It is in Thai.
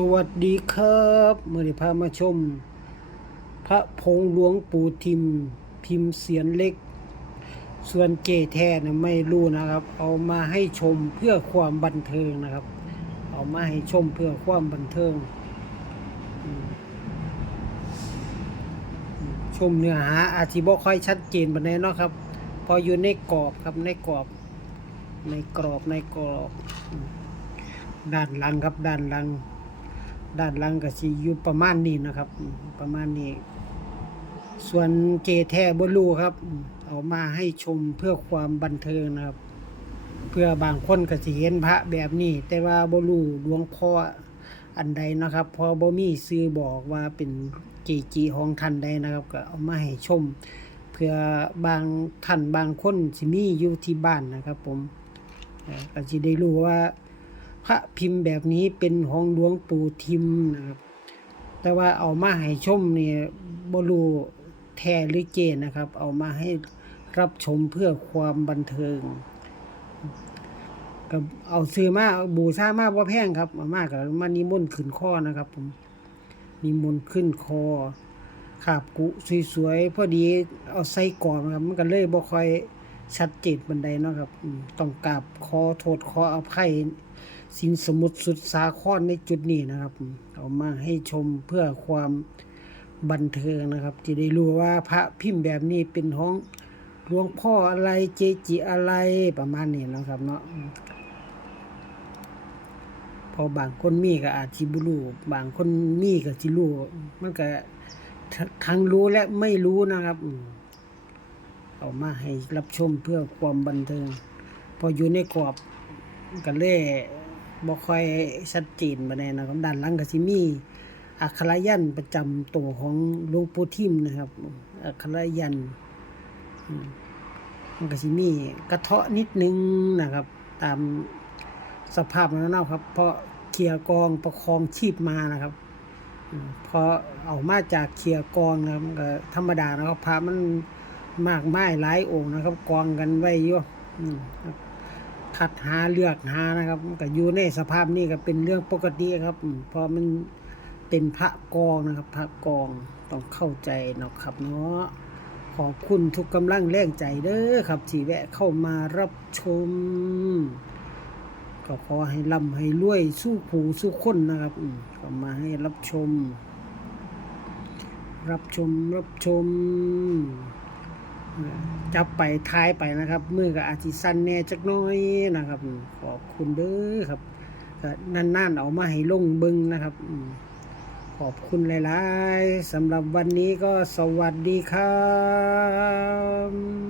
สวัสดีครับเมื่อได้พามาชม พระผงหลวงปู่ทิม พิมพ์เสียนเล็ก ส่วนเจแท้นะไม่รู้นะครับ เอามาให้ชมเพื่อความบันเทิงนะครับ เอามาให้ชมเพื่อความบันเทิง ชมเนื้อหาอาจจะบ่ค่อยชัดเจนปานใดเนาะครับ พออยู่ในกรอบครับในกรอบ ในกรอบในกรอบ ด้านหลังครับด้านหลัง ด้านหลังก็สิอยู่ประมาณนี้นะครับ ประมาณนี้ ส่วนเจแท้บ่รู้ครับ เอามาให้ชมเพื่อความบันเทิงนะครับ เพื่อบางคนก็สิเห็นพระแบบนี้ แต่ว่าบ่รู้หลวงพ่ออันใดนะครับพอบ่มีชื่อบอกว่าเป็นเจจีของท่านใดนะครับ ก็เอามาให้ชม เพื่อบางท่านบางคนสิมีอยู่ที่บ้านนะครับ ผมก็สิได้รู้ว่า พระพิมพ์แบบนี้เป็นของหลวงปู่ทิมนะครับ แต่ว่าเอามาให้ชมเนี่ยบรูแท้หรือเจนะครับ เอามาให้รับชมเพื่อความบันเทิงกับเอาซื้อมาบูชามากว่าแพงครับเอามากับมานิมนต์ขึ้นคอนะครับผมนิมนต์ขึ้นคอขาบกุสวยๆพอดีเอาใส่กรอบนะครับ มันก็เลยบ่ค่อยชัดเจนบันไดเนาะครับ ต้องกราบขอโทษขออภัย สินสมุทรสุดสาครในจุดนี้นะครับ เอามาให้ชมเพื่อความบันเทิงนะครับจะได้รู้ว่าพระพิมพ์แบบนี้เป็นของหลวงพ่ออะไรเจจิอะไรประมาณนี้นะครับเนาะพอบางคนมีก็อาจจิบุรู้บางคนมีก็จิรู้มันก็ทั้งรู้และไม่รู้นะครับเอามาให้รับชมเพื่อความบันเทิง พออยู่ในกรอบก็เลย บ่ค่อยชัดเจนปานใดนะครับด้านหลังก็สิมีอักขระยันประจำตัวของหลวงปู่ทิมนะครับ อักขระยันมันก็สิมีกระเทาะนิดนึงนะครับ ตามสภาพมันเนาครับ เพราะเคลียร์กองประคองชีพมานะครับพอเอามาจากเคลียร์กองนะครับก็ธรรมดานะครับพระมันมากมายหลายองค์นะครับ กองกันไว้อยู่อืม คัดหาเลือกหานะครับมันก็อยู่ในสภาพนี้ก็เป็นเรื่องปกติครับเพราะมันเป็นพระกองนะครับ พระกองต้องเข้าใจนะครับเนาะขอบคุณทุกกำลังแรงใจเด้อครับที่แวะเข้ามารับชม ก็ขอให้ร่ำให้รวยสู้ผู้สู้คนนะครับก็มาให้รับชม รับชมรับชม จับไปท้ายไปนะครับ มือก็อาจิสั้นแน่จักน้อยนะครับ ขอบคุณเด้อครับนั่นๆเอามาให้ลงบึงนะครับขอบคุณหลายๆสำหรับวันนี้ก็สวัสดีครับ